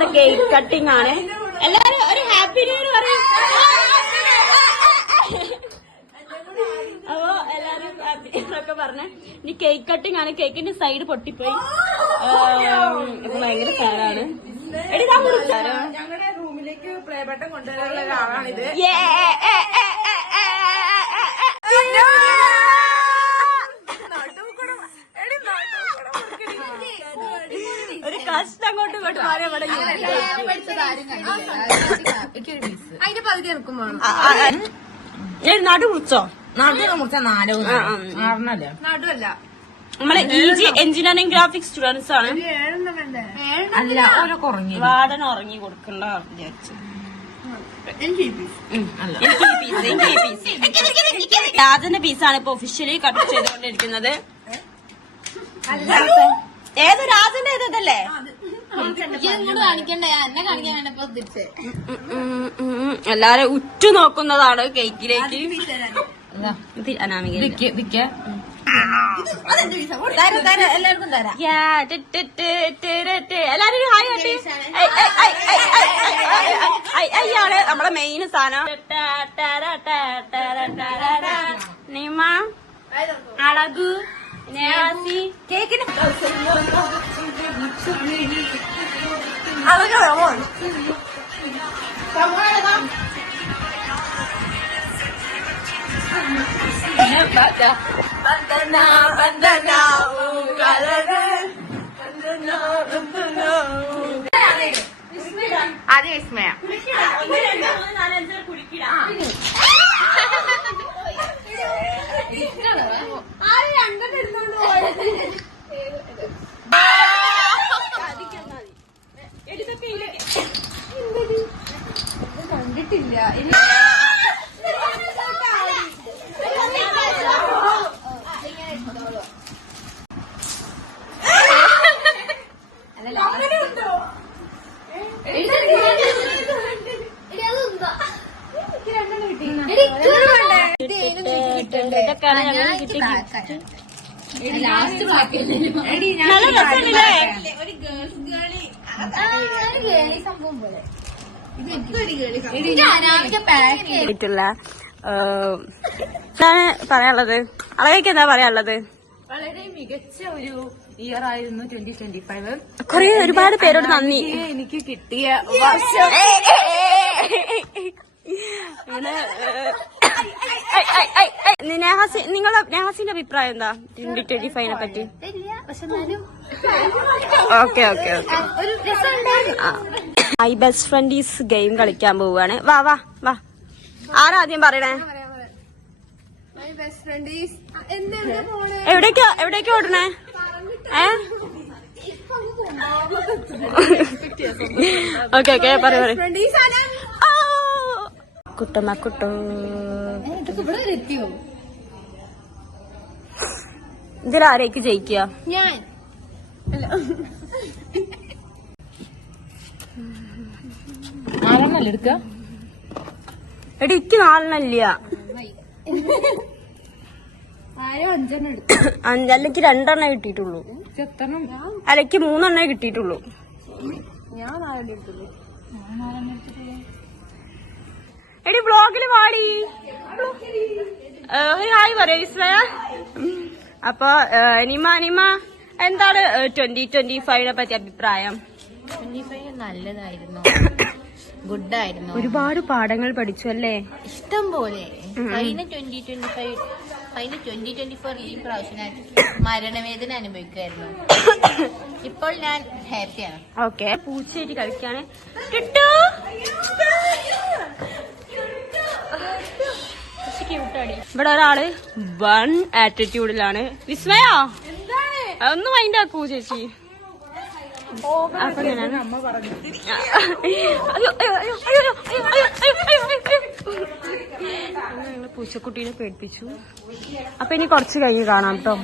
എന്താ cake cutting ആണ്. എല്ലാരും ഒരു ഹാപ്പി ന്യൂ ഇയർ പറയും. അപ്പോ എല്ലാരും ഹാപ്പി ന്യൂ ഇയർ ഒക്കെ പറഞ്ഞ ഇനി കേക്ക് കട്ടിംഗ് ആണ്. കേക്കിന്റെ സൈഡ് പൊട്ടിപ്പോയി. ഇപ്പൊ ഭയങ്കര സാറാണ്. ഞങ്ങളുടെ റൂമിലേക്ക് പ്ലേ ബട്ടൺ കൊണ്ടുവരാനുള്ള ഒരാളാണിത്. ഒരു കഷ്ടം അങ്ങോട്ടും ഇങ്ങോട്ട് മാറിയ അതിന്റെ പകുതി ഇറക്കും വേണം. നടു മുറിച്ചോ? നടുവല്ല മുറിച്ച നടുവല്ല നമ്മളെ EG എഞ്ചിനീയറിംഗ് ഗ്രാഫിക്സ് സ്റ്റുഡൻസ് ആണ്. അല്ല ഓരോ കുറഞ്ഞു വാർഡൻ ഉറങ്ങി കൊടുക്കണ്ട വിചാരിച്ചു. രാജന്റെ പീസാണ് ഇപ്പൊ ഒഫീഷ്യലി കട്ട് ചെയ്തുകൊണ്ടിരിക്കുന്നത്. ഏത് രാജന്റെ ഇതല്ലേ? എല്ലാരും ഉറ്റു നോക്കുന്നതാണ് കേക്കിലേക്ക്. അനാമിക എല്ലാവർക്കും തരാം. എല്ലാരും ഹായ് കട്ടി. അയ്യാണ് നമ്മളെ മെയിൻ സാധനം. നിമ അളകു കേക്കിന് അത് വിസ്മയ കണ്ടിട്ടില്ല. ഇതൊക്കെയാണ് ഞങ്ങൾ കിട്ടിയ നല്ല രസമുണ്ടല്ലേ? പറയാനുള്ളത് അളകയ്ക്ക് എന്താ പറയാനുള്ളത്? വളരെ മികച്ച ഒരു ഇയർ ആയിരുന്നു 2025. കൊറേ ഒരുപാട് പേരോട് നന്ദി. എനിക്ക് കിട്ടിയ വർഷം നെഹാസിന്റെ അഭിപ്രായം എന്താ 2025നെ പറ്റി? Okay okay okay. My best friend is game കളിക്കാൻ പോവാണ്. വാ വാ വാ. ആരാദ്യം പറയണേ? എവിടേക്കാ ഓടണേ? ഓക്കെ ഓക്കെ പറയൂ. കുട്ടമ്മ കുട്ടോ ഇതിലാരേക്ക് ജയിക്കുക? ഞാൻ ആരെണ്ണല്ല എടുക്ക? എടി എനിക്ക് 4 അല്ലെങ്കിൽ 2 കിട്ടിയിട്ടുള്ളൂ. അല്ലക്ക് 3 കിട്ടിയിട്ടുള്ളൂ. എടി ബ്ലോഗില് പാടി ഒരു ഹായ് പറയാ വിസ്മയ. അപ്പൊ നിമ എന്താണ് 2025നെ പറ്റി അഭിപ്രായം? 25 നല്ലതായിരുന്നു, ഗുഡായിരുന്നു. ഒരുപാട് പാഠങ്ങൾ പഠിച്ചു അല്ലേ? ഇഷ്ടം പോലെ. കഴിഞ്ഞ 2024 ഈ പ്രാവശ്യം മരണവേദന അനുഭവിക്കുമായിരുന്നു. ഇപ്പോൾ ഞാൻ ഹാപ്പിയാണ്. ഓക്കെ. പൂച്ചയായിട്ട് കളിക്കാണ്. ഇവിടെ ഒരാള് 1 ആറ്റിറ്റ്യൂഡിലാണ്. വിസ്മയ ഒന്ന് മൈൻഡ് ആക്കൂ ചേച്ചി. പൂച്ചക്കുട്ടീനെ പേടിപ്പിച്ചു. അപ്പൊ ഇനി കുറച്ച് കഴിഞ്ഞ് കാണാം കേട്ടോ.